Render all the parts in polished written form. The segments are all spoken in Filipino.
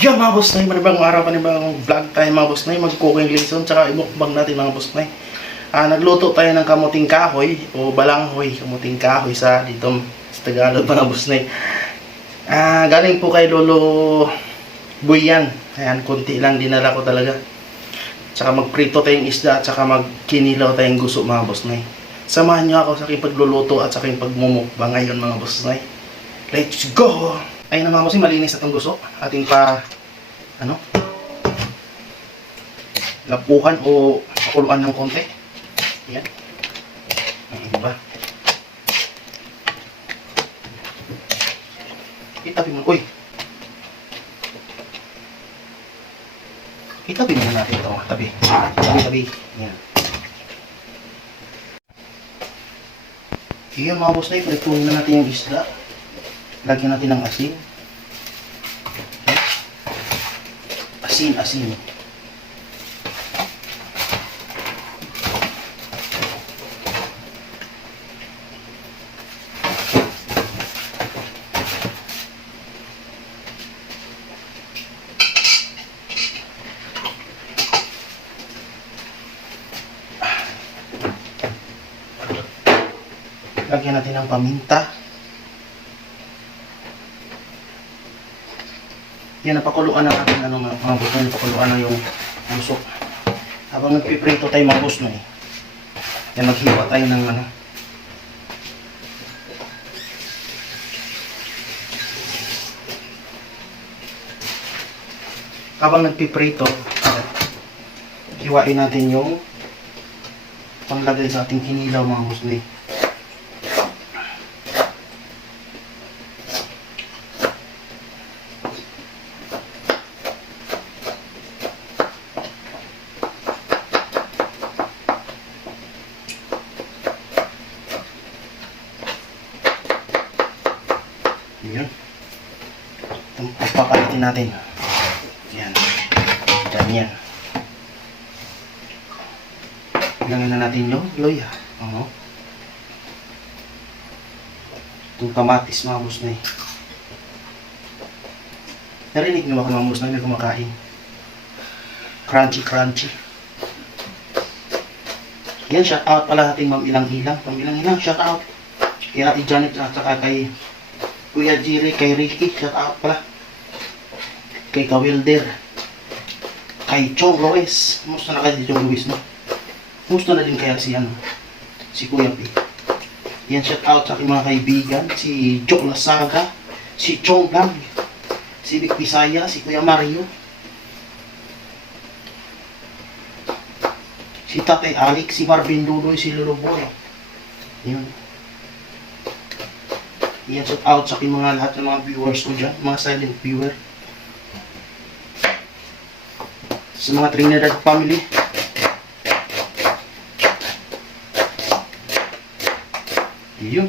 Yan mga boss na manibang araw, panibang vlog tayo mga boss na mag-cooking lesson, tsaka imukbang natin mga boss na nagluto tayo ng kamuting kahoy o balanghoy, kamuting kahoy sa dito sa Tagalog mga boss na galing po kay Lolo Buyan. Ayan, konti lang dinala ko talaga. Tsaka magprito tayong isda at tsaka magkinilaw tayong guso mga boss na samahan nyo ako sa aking pagluluto at sa aking pagmumukbang ngayon mga boss na let's go! Ayun na mga boss, malinis na itong guso. Ating pa, lapuhan o pakuluan ng konti. Yan. Diba? Itabi mo, uy. Itabi muna natin ito. Tabi. Tabi. Yan. Yan mga boss na, ipalituhin na natin yung isda. Lagyan natin ng asin. Asin. Lagyan natin ng paminta. Yan, napakuluan na natin mga boss na, napakuluan na yung guso. Habang nagpiprito tayo mga boss na yan, maghiwa tayo ng habang nagpiprito, hiwain natin yung panglagay sa ating kinilaw mga boss na Yan. Papakalitin natin. Yan. Ganyan. Ilangin na natin yung loya. Itong kamatis mga boss na Narinig nyo ba mga boss na may kumakain? Crunchy. Yan, shout out pala natin Ma'am Ilang-Ilang. Ma'am Ilang-Ilang, shout out. Kay Ate Janet at saka kay Kuya Jiri, kay Ricky, shout out pala. Kay Kawilder. Kay Chong Lois. Musta na kayo si Chong Lois, no? Musta na din kaya si Kuya P. Yan, shout out sa aking mga kaibigan. Si Joe Lasaga, si Chong Lang, si Vic Pisaya, si Kuya Mario, si Tatay Alex, si Marvin Dudoy, si Lolo Boy. Yun. Yan, shout out sa aking mga lahat ng mga viewers ko dyan, mga silent viewer. Sa mga Trinidad family. Yun.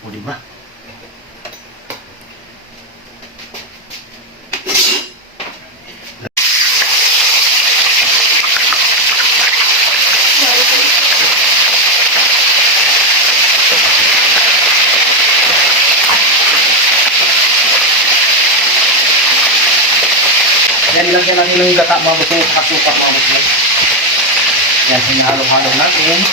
O diba? Yan, ilagyan natin ng gata mga boss at suka mga boss. Yan, hinahalo-halo natin.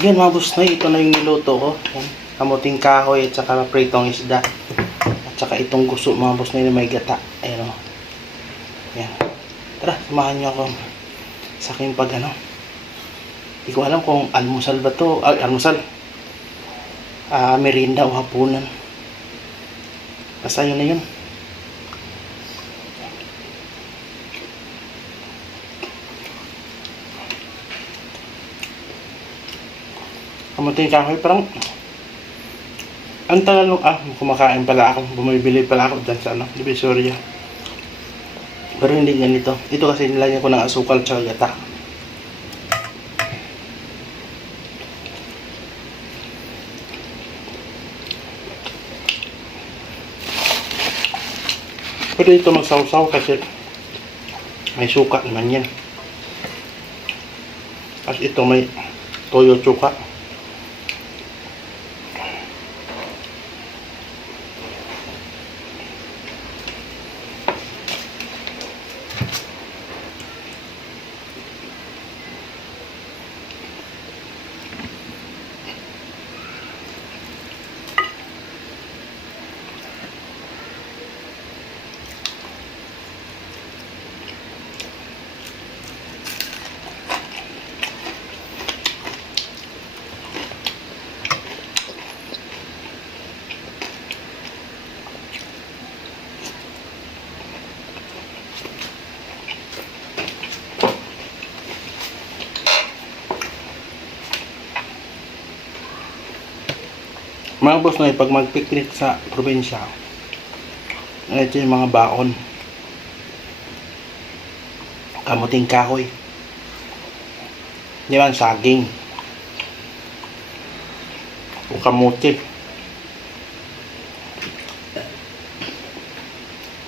Yan mga boss na, ito na yung niluto ko. Yan, kamuting kahoy at saka pritong isda. At saka itong guso mga boss na may gata. Ayan o. Yan. Tara, samahan nyo ako sa aking Hindi ko alam kung almusal ba to. Almusal. Merienda o hapunan. Basta yun na yun. Kamuting kahoy, parang ang tagal nung, kumakain pala ako, bumibili pala ako dyan sa Divisoria. Pero hindi ganito. Ito kasi nilagyan ko ng asukal tsaka gata. Pwede ito magsawsaw kasi may suka naman yan. Tapos ito may toyo tsuka. Mga boss na pag mag-picnic sa probinsya, ito yung mga baon. Kamuting kahoy. Di ba, saging. O kamuti.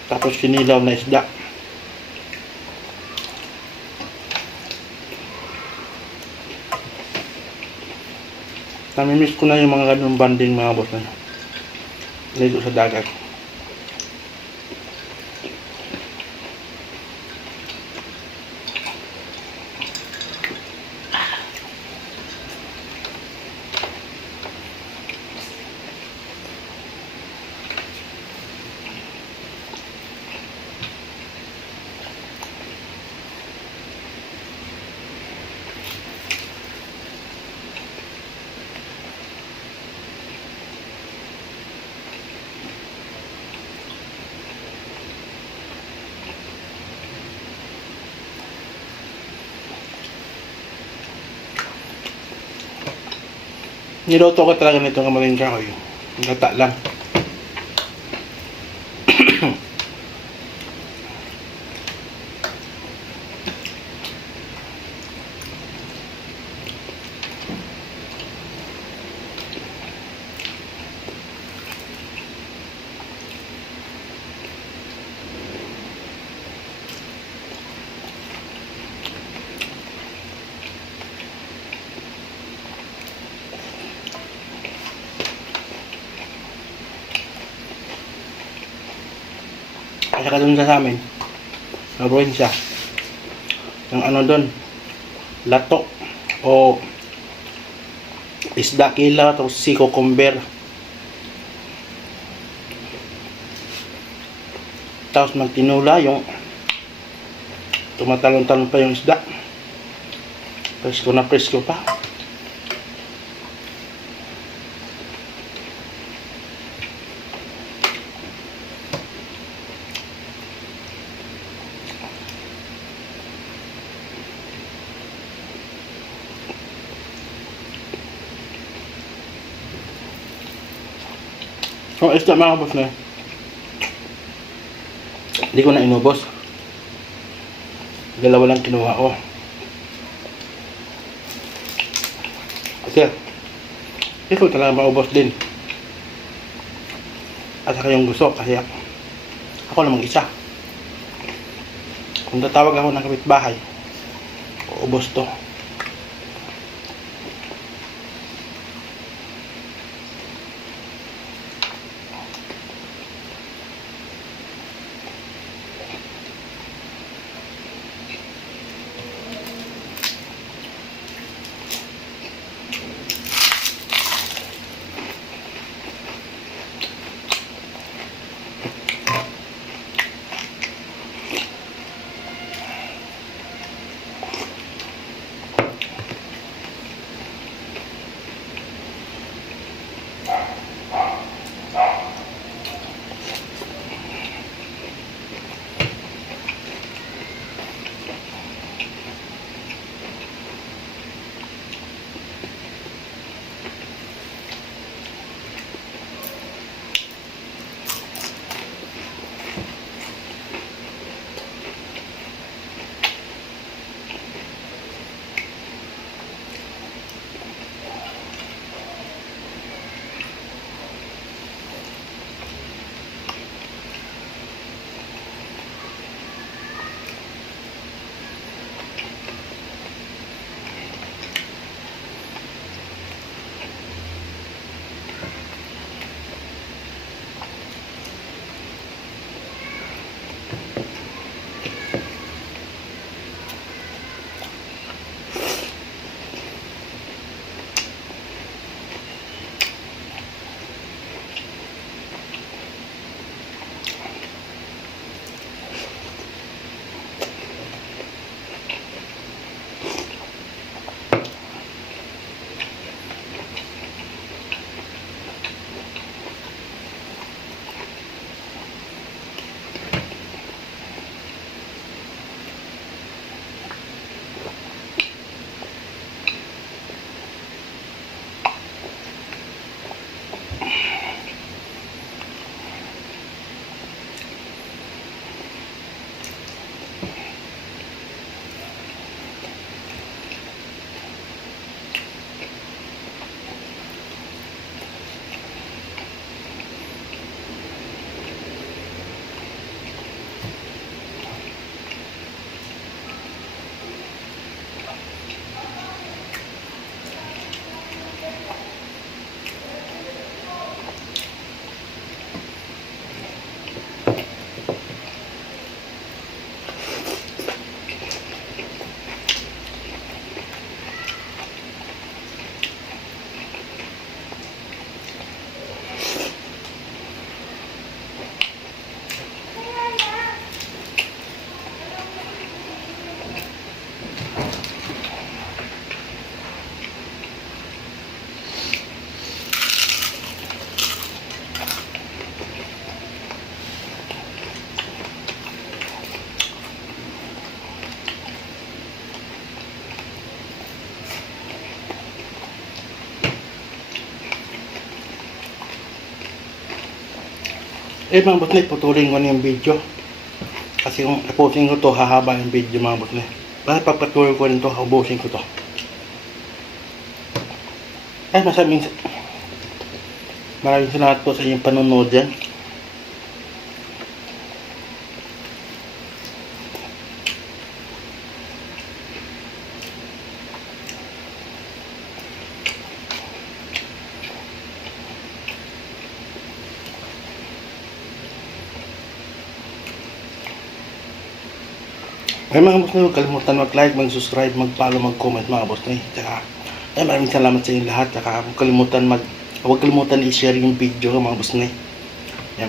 Tapos sinilaw na isda. Namimiss ko na yung mga ganung banding mga boss na ligo sa dagat. Niluto ko talaga nitong kamaling kahoy. Gata lang. At saka dun sa amin, sa probinsya, yung doon, lato o isda kila o si cucumber. Tapos magtinula yung tumatalon-talon pa yung isda. Presko na presko pa. So, isda mga boss na hindi ko na inubos. Dalawa lang kinuha ko. Kasi hindi ko talaga maubos din. At saka yung gusto kasi ako lang mag-isa. Kung tatawag ako ng kapitbahay, uubos to. Eh mga boss na, putulin ko na yung video. Kasi kung iposin ko to, hahaba yung video mga boss na. Bakit pagpatuloy ko rin to, ubusin ko to. Ay, maraming salamat po sa inyong panonood dyan. Ay mga boss na, huwag kalimutan mag-like, mag-subscribe, mag-follow, mag-comment mga boss na. Tsaka, ay maraming salamat sa inyo lahat. Tsaka huwag kalimutan i-share yung video mga boss na. Yan.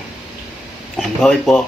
Bye po.